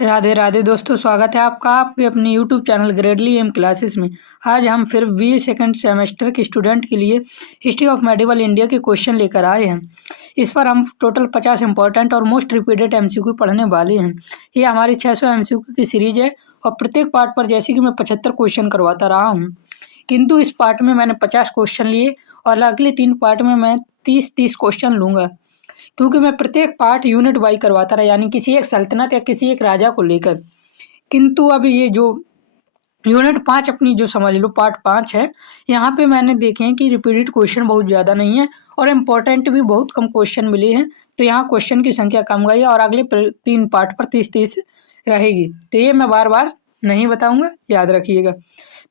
राधे राधे दोस्तों, स्वागत है आपका आपके अपने यूट्यूब चैनल ग्रेडली एम क्लासेस में। आज हम फिर बी सेकंड सेमेस्टर के स्टूडेंट के लिए हिस्ट्री ऑफ मेडिवल इंडिया के क्वेश्चन लेकर आए हैं। इस पर हम टोटल 50 इंपॉर्टेंट और मोस्ट रिपीटेड एमसीक्यू पढ़ने वाले हैं। ये हमारी 600 एमसीक्यू की सीरीज है और प्रत्येक पार्ट पर जैसे कि मैं 75 क्वेश्चन करवाता रहा हूँ, किंतु इस पार्ट में मैंने 50 क्वेश्चन लिए और अगले 3 पार्ट में मैं 30-30 क्वेश्चन लूँगा, क्योंकि मैं प्रत्येक पार्ट यूनिट वाई करवाता रहा, यानी किसी एक सल्तनत या किसी एक राजा को लेकर। किंतु अब ये जो यूनिट 5 अपनी जो समझ लो पार्ट 5 है, यहाँ पे मैंने देखे हैं कि रिपीटेड क्वेश्चन बहुत ज़्यादा नहीं है और इम्पोर्टेंट भी बहुत कम क्वेश्चन मिले हैं। तो यहाँ क्वेश्चन की संख्या कम गई है और अगले 3 पार्ट पर 30-30 रहेगी। तो ये मैं बार बार नहीं बताऊँगा, याद रखिएगा।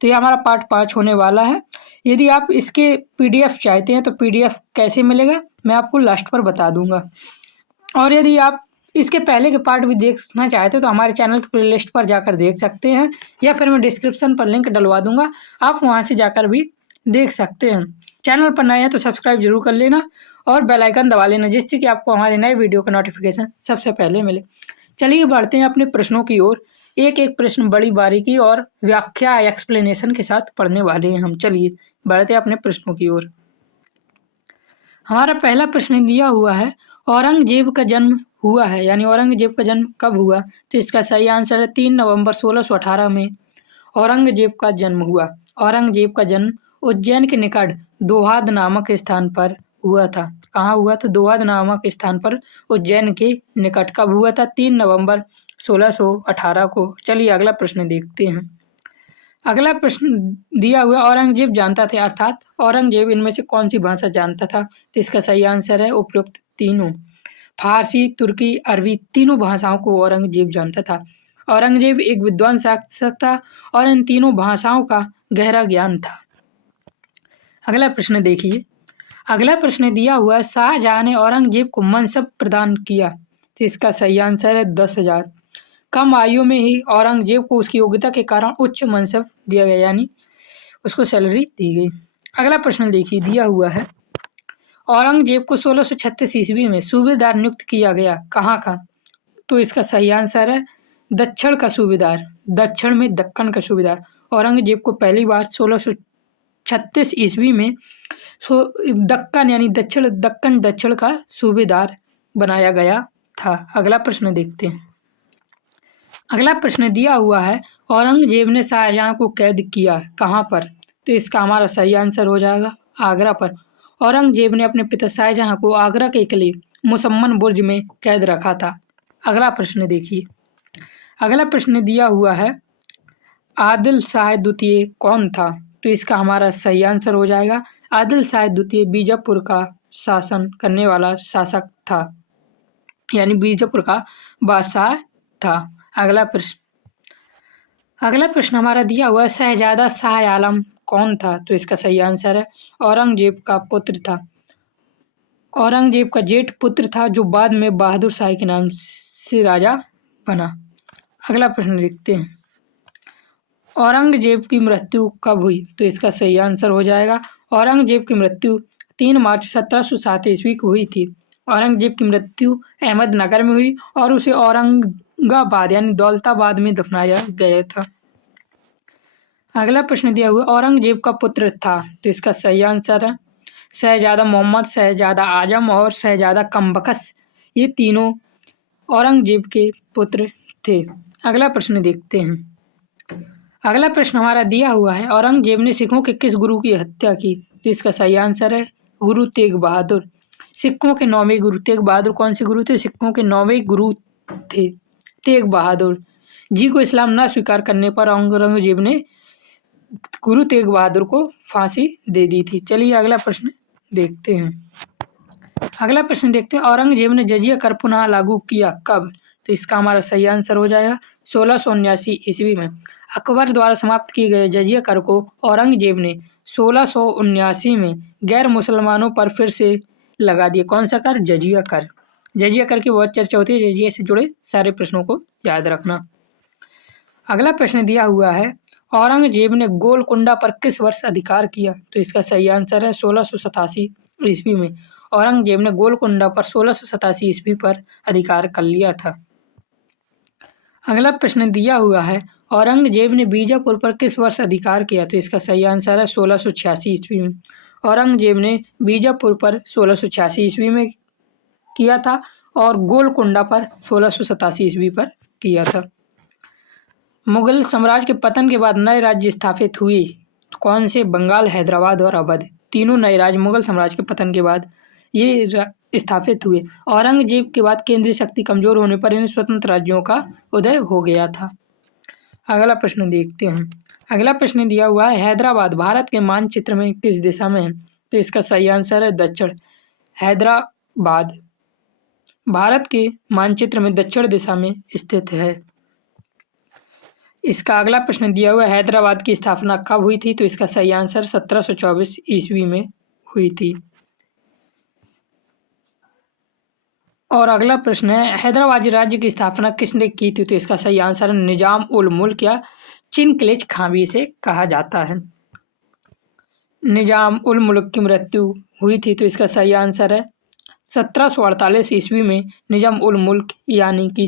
तो ये हमारा पार्ट 5 होने वाला है। यदि आप इसके पीडीएफ चाहते हैं तो पीडीएफ कैसे मिलेगा मैं आपको लास्ट पर बता दूंगा। और यदि आप इसके पहले के पार्ट भी देखना चाहते हैं तो हमारे चैनल की प्लेलिस्ट पर जाकर देख सकते हैं, या फिर मैं डिस्क्रिप्शन पर लिंक डलवा दूंगा, आप वहां से जाकर भी देख सकते हैं। चैनल पर नए हैं तो सब्सक्राइब जरूर कर लेना और बेल आइकन दबा लेना, जिससे कि आपको हमारे नए वीडियो का नोटिफिकेशन सबसे पहले मिले। चलिए बढ़ते हैं अपने प्रश्नों की ओर। एक एक प्रश्न बड़ी बारीकी और व्याख्या एक्सप्लेनेशन के साथ पढ़ने वाले हैं हम। चलिए बढ़ते हैं अपने प्रश्नों की ओर। हमारा पहला प्रश्न दिया हुआ है, औरंगजेब का जन्म हुआ है, यानी औरंगजेब का जन्म कब हुआ? तो इसका सही आंसर है 3 नवंबर 1618 में औरंगजेब का जन्म हुआ। औरंगजेब का जन्म उज्जैन के निकट दोहाद नामक स्थान पर हुआ था। कहाँ हुआ था? दोहाद नामक स्थान पर, उज्जैन के निकट। कब हुआ था? 3 नवंबर 1618 को। चलिए अगला प्रश्न देखते हैं। अगला प्रश्न दिया हुआ, औरंगजेब जानता थे, अर्थात औरंगजेब इनमें से कौन सी भाषा जानता था? तो इसका सही आंसर है उपयुक्त तीनों। फारसी, तुर्की, अरबी तीनों भाषाओं को औरंगजेब जानता था। औरंगजेब एक विद्वान शासक था और इन तीनों भाषाओं का गहरा ज्ञान था। अगला प्रश्न देखिए। अगला प्रश्न दिया हुआ है, शाहजहां ने औरंगजेब को मनसब प्रदान किया। तो इसका सही आंसर है 10,000। कम आयु में ही औरंगजेब को उसकी योग्यता के कारण उच्च मनसब दिया गया, यानी उसको सैलरी दी गई। अगला प्रश्न देखिए, दिया हुआ है, औरंगजेब को 1636 ईस्वी में सूबेदार नियुक्त किया गया, कहाँ का? तो इसका सही आंसर है दक्षिण का सूबेदार, दक्षिण में दक्कन का सूबेदार। औरंगजेब को पहली बार 1636 ईस्वी में दक्कन यानी दक्कन दक्षिण का सूबेदार बनाया गया था। अगला प्रश्न देखते हैं। अगला प्रश्न दिया हुआ है, औरंगजेब ने शाहजहां को कैद किया, कहाँ पर? तो इसका हमारा सही आंसर हो जाएगा आगरा पर। औरंगजेब ने अपने पिता शाहजहां को आगरा के किले मुसम्मन बुर्ज में कैद रखा था। अगला प्रश्न देखिए। अगला प्रश्न दिया हुआ है, आदिल शाह द्वितीय कौन था? तो इसका हमारा सही आंसर हो जाएगा आदिल शाह द्वितीय बीजापुर का शासन करने वाला शासक था, यानी बीजापुर का बादशाह था। अगला प्रश्न हमारा दिया हुआ है, शहजादा शाह आलम कौन था? तो इसका सही आंसर है औरंगजेब का पुत्र था। औरंगजेब का जेठ पुत्र था, जो बाद में बहादुर शाह के नाम से राजा बना। अगला प्रश्न देखते हैं। औरंगजेब की मृत्यु कब हुई? तो इसका सही आंसर हो जाएगा औरंगजेब की मृत्यु 3 मार्च 1707 ईस्वी को हुई थी। औरंगजेब की मृत्यु अहमदनगर में हुई और उसे औरंगाबाद यानी दौलताबाद में दफनाया गया था। अगला प्रश्न दिया हुआ, औरंगजेब का पुत्र था, तो इसका सही आंसर है शहजादा मोहम्मद, शहजादा आजम और शहजादा कम्बकस। ये तीनों औरंगजेब के पुत्र थे। अगला प्रश्न देखते हैं। अगला प्रश्न हमारा दिया हुआ है, औरंगजेब ने सिखों के किस गुरु की हत्या की? तो इसका सही आंसर है गुरु तेग बहादुर। सिखों के 9वें गुरु तेग बहादुर कौन से गुरु थे? सिखों के 9वें गुरु थे तेग बहादुर जी को इस्लाम न स्वीकार करने पर औरंगजेब ने गुरु तेग बहादुर को फांसी दे दी थी। चलिए अगला प्रश्न देखते हैं। अगला प्रश्न देखते हैं, औरंगजेब ने जजिया कर पुनः लागू किया कब? तो इसका हमारा सही आंसर हो जाएगा 1679 ईस्वी में। अकबर द्वारा समाप्त किए गए जजिया कर को औरंगजेब ने 1679 में गैर मुसलमानों पर फिर से लगा दिया। कौन सा कर? जजिया कर। जजिया कर की बहुत चर्चा होती है, जजिया से जुड़े सारे प्रश्नों को याद रखना। अगला प्रश्न दिया हुआ है, औरंगजेब ने गोलकुंडा पर किस वर्ष अधिकार किया? तो इसका सही आंसर है 1687 ईस्वी में। औरंगजेब ने गोलकुंडा पर 1687 ईस्वी पर अधिकार कर लिया था। अगला प्रश्न दिया हुआ है, औरंगजेब ने बीजापुर पर किस वर्ष अधिकार किया? तो इसका सही आंसर है 1686 ईस्वी में। औरंगजेब ने बीजापुर पर 1686 ईस्वी में किया था और गोलकुंडा पर 1687 ईस्वी पर किया था। मुगल साम्राज्य के पतन के बाद नए राज्य स्थापित हुए, कौन से? बंगाल, हैदराबाद और अवध। तीनों नए राज्य मुगल साम्राज्य के पतन के बाद ये स्थापित हुए। औरंगजेब के बाद केंद्रीय शक्ति कमजोर होने पर इन स्वतंत्र राज्यों का उदय हो गया था। अगला प्रश्न देखते हैं। अगला प्रश्न दिया हुआ है, हैदराबाद भारत के मानचित्र में किस दिशा में है? तो इसका सही आंसर है दक्षिण। हैदराबाद भारत के मानचित्र में दक्षिण दिशा में स्थित है। इसका अगला प्रश्न दिया हुआ है, हैदराबाद की स्थापना कब हुई थी? तो इसका सही आंसर 1724 ईस्वी में हुई थी। और अगला प्रश्न है, हैदराबादी राज्य की स्थापना किसने की थी? तो इसका सही आंसर है निजाम उल मुल्क या चिनक्लेज खां भी इसे कहा जाता है। निजाम उल मुल्क की मृत्यु हुई थी, तो इसका सही आंसर है 1748 ईस्वी में निजाम उल मुल्क यानी कि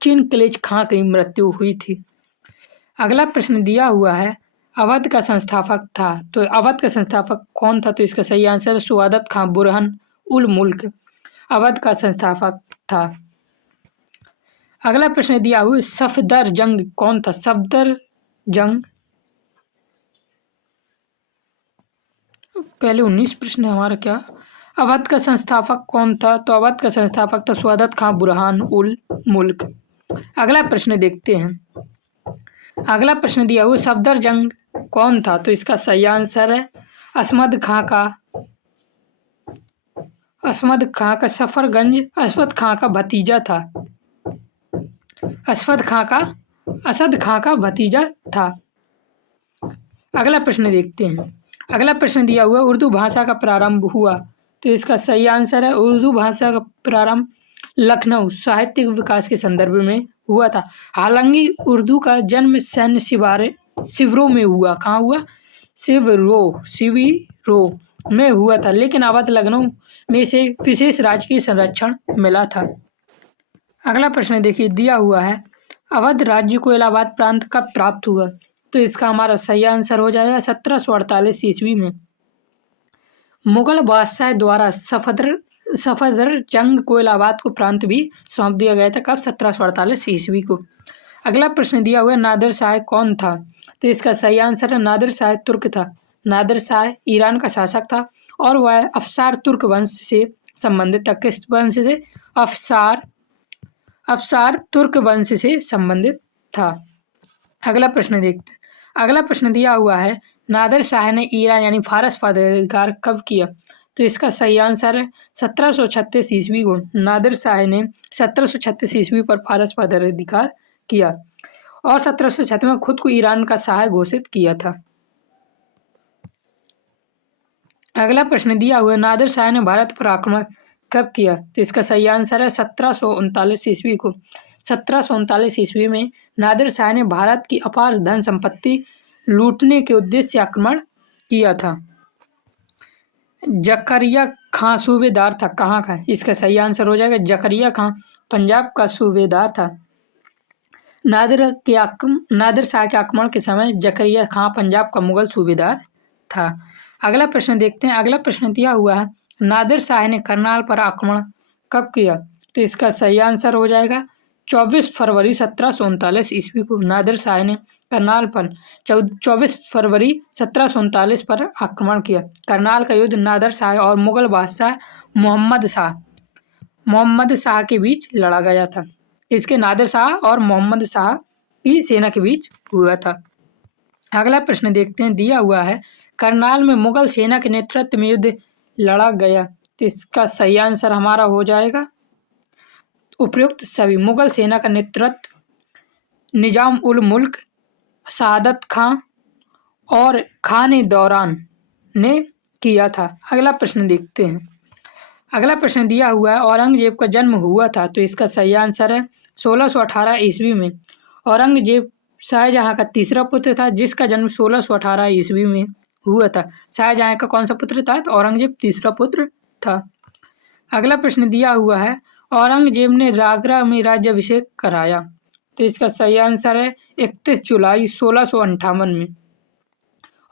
चिनक्लेज खां की मृत्यु हुई थी। अगला प्रश्न दिया हुआ है, अवध का संस्थापक था, तो अवध का संस्थापक कौन था? तो इसका सही आंसर है सुआदत खां बुरहन उल मुल्क अवध का संस्थापक था। अगला प्रश्न दिया हुआ, सफदरजंग कौन था? सफदरजंग, पहले 19 प्रश्न है हमारा क्या? अवध का संस्थापक कौन था? तो अवध का संस्थापक था सुआदत खां बुरहान उल मुल्क। अगला प्रश्न देखते हैं। अगला प्रश्न दिया हुआ, सफदरजंग कौन था? तो इसका सही आंसर है असमद खां का असद खां का भतीजा था। असद खां का भतीजा था। अगला प्रश्न देखते हैं। अगला प्रश्न दिया हुआ, उर्दू भाषा का प्रारंभ हुआ, तो इसका सही आंसर है उर्दू भाषा का प्रारंभ लखनऊ साहित्यिक विकास के संदर्भ में हुआ था। हालांकि उर्दू का जन्म सैन्य शिविरों में हुआ। कहाँ हुआ? शिविरों में हुआ था, लेकिन अवध लखनऊ में से विशेष राजकीय संरक्षण मिला था। अगला प्रश्न देखिए, दिया हुआ है, अवध राज्य को इलाहाबाद प्रांत कब प्राप्त हुआ? तो इसका हमारा सही आंसर हो जाएगा 1748 ईस्वी में। मुगल बादशाह द्वारा सफदरजंग को इलाहाबाद को प्रांत भी सौंप दिया गया था। कब? 1748 ईस्वी को। अगला प्रश्न दिया हुआ, नादिर शाह कौन था? तो इसका सही आंसर है नादिर शाह तुर्क था। नादिर शाह ईरान का शासक था और वह अफसार तुर्क वंश से संबंधित था। किस वंश से? अफसार तुर्क वंश से संबंधित था। अगला प्रश्न देखते हैं। अगला प्रश्न दिया हुआ है, नादिर शाह ने ईरान यानी फारस पर अधिकार कब किया? तो इसका सही आंसर है 1736 ईस्वी को। नादिर शाह ने 1736 ईस्वी पर फारस पर अधिकार किया और 1736 में खुद को ईरान का शाह घोषित किया था। अगला प्रश्न दिया हुआ, नादिर शाह ने भारत पर आक्रमण कब किया? तो इसका सही आंसर है 1739 ईस्वी को। 1739 ईस्वी में नादिर शाह ने भारत की अपार धन संपत्ति लूटने के उद्देश्य से आक्रमण किया था। जकरिया खां सूबेदार था, कहाँ का? इसका सही आंसर हो जाएगा जकरिया खां पंजाब का सूबेदार था। नादिर शाह के आक्रमण के समय जकरिया खां पंजाब का मुगल सूबेदार था। अगला प्रश्न देखते हैं। अगला प्रश्न दिया हुआ है, नादिर शाह ने करनाल पर आक्रमण कब किया? तो इसका सही आंसर हो जाएगा 24 फरवरी 1739 ईस्वी को। नादिर शाह ने करनाल पर 24 फरवरी 1739 पर आक्रमण किया। करनाल का युद्ध नादिर शाह और मुगल बादशाह मोहम्मद शाह के बीच लड़ा गया था। इसके नादिर शाह और मोहम्मद शाह की सेना के बीच हुआ था। अगला प्रश्न देखते हैं। दिया हुआ है, करनाल में मुगल सेना के नेतृत्व में युद्ध लड़ा गया, तो इसका सही आंसर हमारा हो जाएगा उपयुक्त सभी। मुगल सेना का नेतृत्व निजाम उल मुल्क, सादत खां और खान दौरान ने किया था। अगला प्रश्न देखते हैं। अगला प्रश्न दिया हुआ है, औरंगजेब का जन्म हुआ था, तो इसका सही आंसर है 1618 ईस्वी में। औरंगजेब शाहजहां का तीसरा पुत्र था, जिसका जन्म 1618 ईस्वी में हुआ था। शाहजहां का कौन सा पुत्र था? तो औरंगजेब तीसरा पुत्र था। अगला प्रश्न दिया हुआ है, औरंगजेब ने आगरा में राज्याभिषेक कराया, तो इसका सही आंसर है 31 जुलाई 1658 में।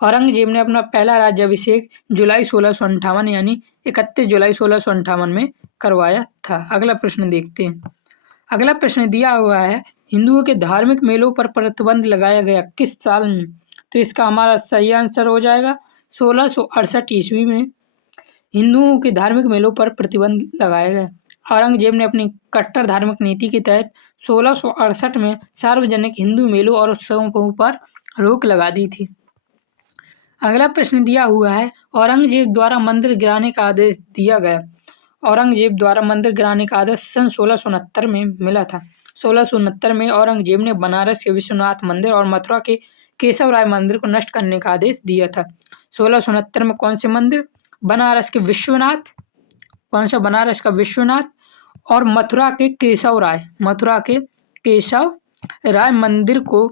औरंगजेब ने अपना पहला राज्याभिषेक जुलाई 1658 यानी 31 जुलाई 1658 में करवाया था। अगला प्रश्न देखते हैं। अगला प्रश्न दिया हुआ है, हिंदुओं के धार्मिक मेलों पर प्रतिबंध लगाया गया किस साल में? तो इसका हमारा सही आंसर हो जाएगा 1668 ईस्वी में हिंदुओं के धार्मिक मेलों पर प्रतिबंध लगाया गया। औरंगजेब ने अपनी कट्टर धार्मिक नीति के तहत 1668 में सार्वजनिक हिंदू मेलों और उत्सवों पर रोक लगा दी थी। अगला प्रश्न दिया हुआ है, औरंगजेब द्वारा मंदिर गिराने का आदेश दिया गया। औरंगजेब द्वारा मंदिर गिराने का आदेश सन 1669 में मिला था। 1669 में औरंगजेब ने बनारस के विश्वनाथ मंदिर और मथुरा के केशव राय मंदिर को नष्ट करने का आदेश दिया था। 1669 में कौन से मंदिर? बनारस के विश्वनाथ, कौन सा? बनारस का विश्वनाथ और मथुरा के केशव राय मंदिर को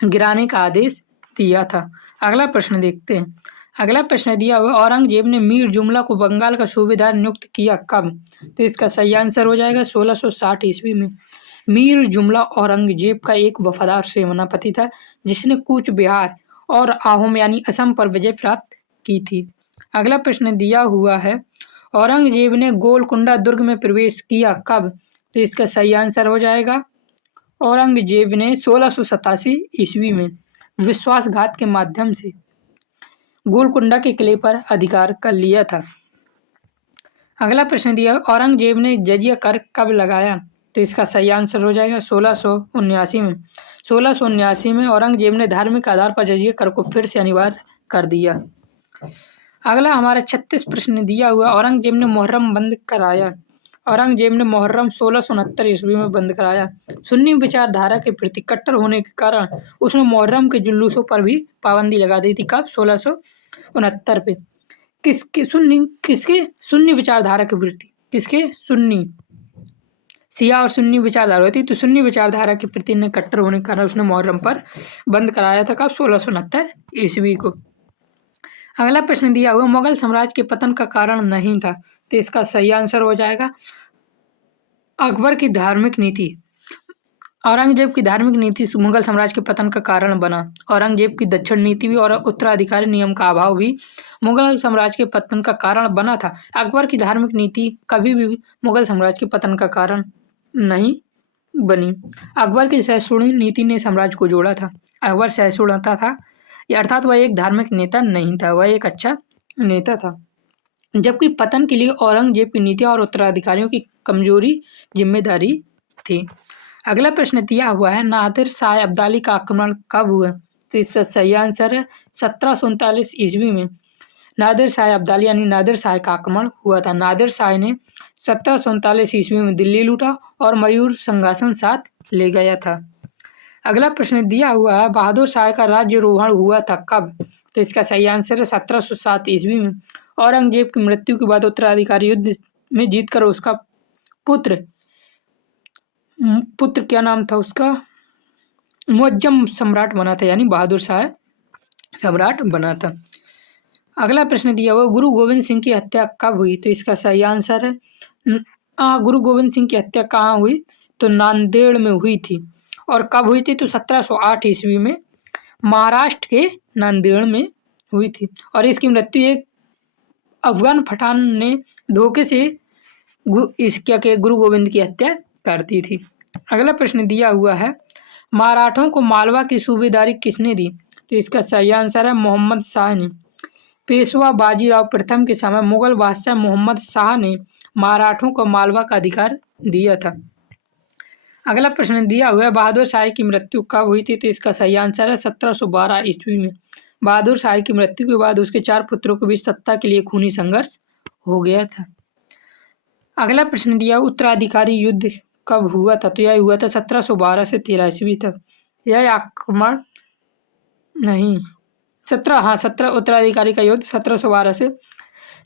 गिराने का आदेश दिया था। अगला प्रश्न देखते हैं। अगला प्रश्न दिया हुआ, औरंगजेब ने मीर जुमला को बंगाल का सूबेदार नियुक्त किया कब? तो इसका सही आंसर हो जाएगा 1660 ईस्वी में। मीर जुमला औरंगजेब का एक वफादार सेनापति था जिसने कूच बिहार और आहोम यानी असम पर विजय प्राप्त की थी। अगला प्रश्न दिया हुआ है, औरंगजेब ने गोलकुंडा दुर्ग में प्रवेश किया कब? तो इसका सही आंसर हो जाएगा, औरंगजेब ने 1687 ईस्वी में विश्वासघात के माध्यम से गोलकुंडा के किले पर अधिकार कर लिया था। अगला प्रश्न दिया, औरंगजेब ने जजिया कर कब लगाया? तो इसका सही आंसर हो जाएगा 1679 में। 1679 में औरंगजेब ने धार्मिक आधार पर जजिया कर को फिर से अनिवार्य कर दिया। अगला हमारा 36 प्रश्न दिया हुआ, औरंगजेब ने मुहर्रम बंद कराया। औरंगजेब ने मुहर्रम 1669 ईस्वी में बंद कराया। सुन्नी विचारधारा के प्रति कट्टर होने के कारण उसने मुहर्रम के जुलूसों पर भी पाबंदी लगा दी थी। कब? 1669 पे। किसके? सुन्नी विचारधारा के प्रति। किसके? सुन्नी, शिया और सुन्नी विचारधारा होती, तो सुन्नी विचारधारा के प्रति ने कट्टर होने के कारण उसने मुहर्रम पर बंद कराया था। कब? 1669 ईस्वी को। अगला प्रश्न दिया हुआ, मुगल साम्राज्य के पतन का कारण नहीं था। तो इसका सही आंसर हो जाएगा अकबर की धार्मिक नीति। औरंगजेब की धार्मिक नीति मुगल साम्राज्य के पतन का कारण बना। औरंगजेब की दक्षिण नीति भी और उत्तराधिकारी नियम का अभाव भी मुगल साम्राज्य के पतन का कारण बना था। अकबर की धार्मिक नीति कभी भी मुगल साम्राज्य के पतन का कारण नहीं बनी। अकबर की सहिष्णुता नीति ने साम्राज्य को जोड़ा था। अकबर सहिष्णुता था, अर्थात वह एक धार्मिक नेता नहीं था, वह एक अच्छा नेता था। जबकि पतन के लिए औरंगजेब की नीति और उत्तराधिकारियों की कमजोरी जिम्मेदारी थी। अगला प्रश्न दिया हुआ है, नादिर शाह अब्दाली का आक्रमण कब हुआ? तो इसका सही आंसर है 1739 ईस्वी में नादिर शाह अब्दाली यानी नादिर शाह का आक्रमण हुआ था। नादिर शाह ने 1739 ईस्वी में दिल्ली लूटा और मयूर सिंहासन साथ ले गया था। अगला प्रश्न दिया हुआ है, बहादुर शाह का राज्यारोहण हुआ था कब? तो इसका सही आंसर है 1707 ईस्वी में। औरंगजेब की मृत्यु के बाद उत्तराधिकारी युद्ध में जीतकर उसका पुत्र क्या नाम था उसका? मुअज्जम सम्राट बना था, यानी बहादुर शाह सम्राट बना था। अगला प्रश्न दिया हुआ, गुरु गोविंद सिंह की हत्या कब हुई? तो इसका सही आंसर है गुरु गोविंद सिंह की हत्या कहाँ हुई? तो नांदेड़ में हुई थी। और कब हुई थी? तो 1708 ईस्वी में महाराष्ट्र के नांदेड़ में हुई थी। और इसकी मृत्यु एक अफगान पठान ने धोखे से गुरु गोविंद की हत्या कर दी थी। अगला प्रश्न दिया हुआ है, मराठों को मालवा की सूबेदारी किसने दी? तो इसका सही आंसर है मोहम्मद शाह ने। पेशवा बाजीराव प्रथम के समय मुगल बादशाह मोहम्मद शाह ने मराठों को मालवा का अधिकार दिया था। अगला प्रश्न दिया हुआ है, बहादुर शाह की मृत्यु कब हुई थी? तो इसका सही आंसर है 1712 ईस्वी में। बहादुर शाह की मृत्यु के बाद उसके 4 पुत्रों के बीच सत्ता के लिए खूनी संघर्ष हो गया था। अगला प्रश्न दिया, उत्तराधिकारी युद्ध कब हुआ था? तो यह हुआ था 1712 से 13 ईस्वी तक। यह आक्रमण नहीं 17 उत्तराधिकारी का युद्ध 1712 से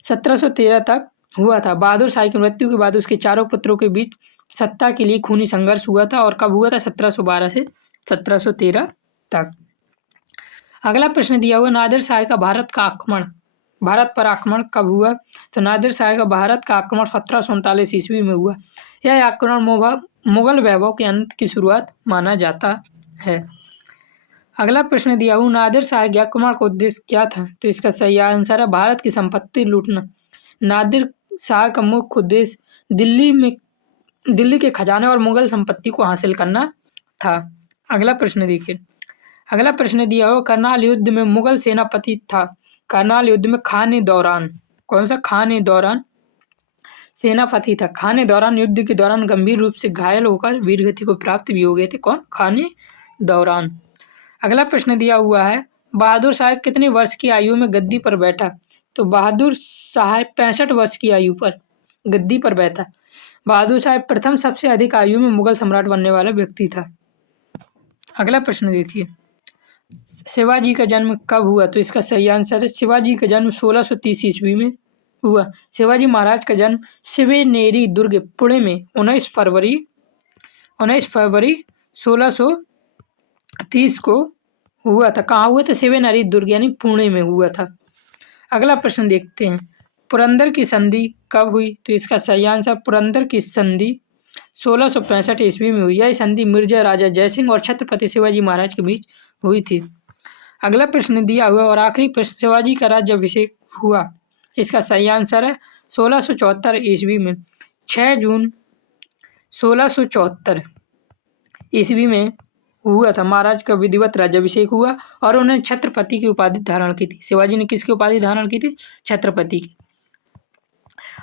1713 तक हुआ था। बहादुर शाह की मृत्यु के बाद उसके 4 पुत्रों के बीच सत्ता के लिए खूनी संघर्ष हुआ था। और कब हुआ था? 1712 से 1713 तक। अगला प्रश्न दिया हुआ, नादिर शाह का भारत पर आक्रमण कब हुआ? तो नादिर शाह का भारत का आक्रमण 1739 ईस्वी में हुआ। यह आक्रमण मुगल वैभव के अंत की शुरुआत माना जाता है। अगला प्रश्न दिया हूँ, नादिर शाह याकुमार का उद्देश्य क्या था? तो इसका सही आंसर है भारत की संपत्ति लूटना। नादिर शाह का मुख्य उद्देश्य दिल्ली के खजाने और मुगल संपत्ति को हासिल करना था। अगला प्रश्न देखिए, अगला प्रश्न दिया हो, करनाल युद्ध में मुगल सेनापति था। करनाल युद्ध में खान दौरान, कौन सा? खान दौरान सेनापति था। खान दौरान युद्ध के दौरान गंभीर रूप से घायल होकर वीरगति को प्राप्त भी हो गए थे। कौन? खान दौरान। अगला प्रश्न दिया हुआ है, बहादुर शाह कितने वर्ष की आयु में गद्दी पर बैठा? तो बहादुर शाह 65 वर्ष की आयु पर गद्दी पर बैठा। बहादुर शाह प्रथम सबसे अधिक आयु में मुगल सम्राट बनने वाला व्यक्ति था। अगला प्रश्न देखिए, शिवाजी का जन्म कब हुआ? तो इसका सही आंसर है शिवाजी का जन्म 1630 ईस्वी में हुआ। शिवाजी महाराज का जन्म शिवनेरी दुर्ग पुणे में 19 फरवरी 1630 को हुआ था। कहाँ हुआ था? शिवनेरी दुर्ग यानी पुणे में हुआ था। अगला प्रश्न देखते हैं, पुरंदर की संधि कब हुई? तो इसका सही आंसर पुरंदर की संधि 1665 ईस्वी में हुई। यह संधि मिर्जा राजा जयसिंह और छत्रपति शिवाजी महाराज के बीच हुई थी। अगला प्रश्न दिया हुआ और आखिरी प्रश्न, शिवाजी का राज्याभिषेक हुआ? इसका सही आंसर है 1674 ईस्वी में। 6 जून 1674 ईस्वी में हुआ था। महाराज का विधिवत राज्याभिषेक हुआ और उन्होंने छत्रपति की उपाधि धारण की थी। शिवाजी ने किसकी उपाधि धारण की थी? छत्रपति की।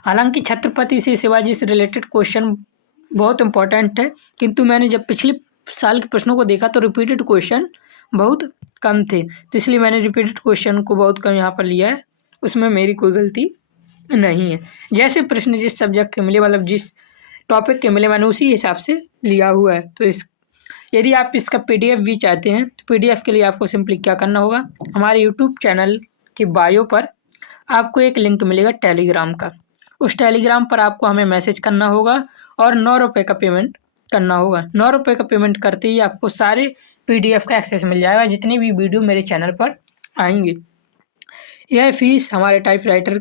हालांकि छत्रपति से शिवाजी से रिलेटेड क्वेश्चन बहुत इंपॉर्टेंट है, किंतु मैंने जब पिछले साल के प्रश्नों को देखा तो रिपीटेड क्वेश्चन बहुत कम थे, तो इसलिए मैंने रिपीटेड क्वेश्चन को बहुत कम यहाँ पर लिया है। उसमें मेरी कोई गलती नहीं है। जैसे प्रश्न जिस सब्जेक्ट के मिले, मतलब जिस टॉपिक के मिले, मैंने उसी हिसाब से लिया हुआ है। तो यदि आप इसका PDF भी चाहते हैं तो PDF के लिए आपको सिंपली क्या करना होगा, हमारे YouTube चैनल के बायो पर आपको एक लिंक मिलेगा टेलीग्राम का। उस टेलीग्राम पर आपको हमें मैसेज करना होगा और 9 रुपये का पेमेंट करना होगा। 9 रुपये का पेमेंट करते ही आपको सारे PDF का एक्सेस मिल जाएगा, जितने भी वीडियो मेरे चैनल पर आएंगे। यह फीस हमारे टाइपराइटर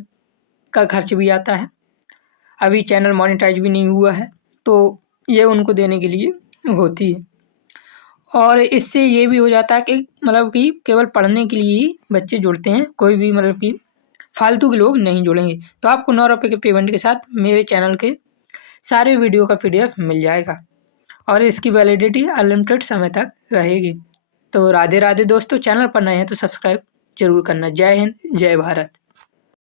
का खर्च भी आता है। अभी चैनल मोनेटाइज भी नहीं हुआ है, तो ये उनको देने के लिए होती है। और इससे ये भी हो जाता है कि मतलब कि केवल पढ़ने के लिए ही बच्चे जुड़ते हैं, कोई भी मतलब कि फालतू के लोग नहीं जुड़ेंगे। तो आपको 9 रुपये के पेमेंट के साथ मेरे चैनल के सारे वीडियो का PDF मिल जाएगा और इसकी वैलिडिटी अनलिमिटेड समय तक रहेगी। तो राधे राधे दोस्तों, चैनल पर नए हैं तो सब्सक्राइब जरूर करना। जय हिंद, जय भारत।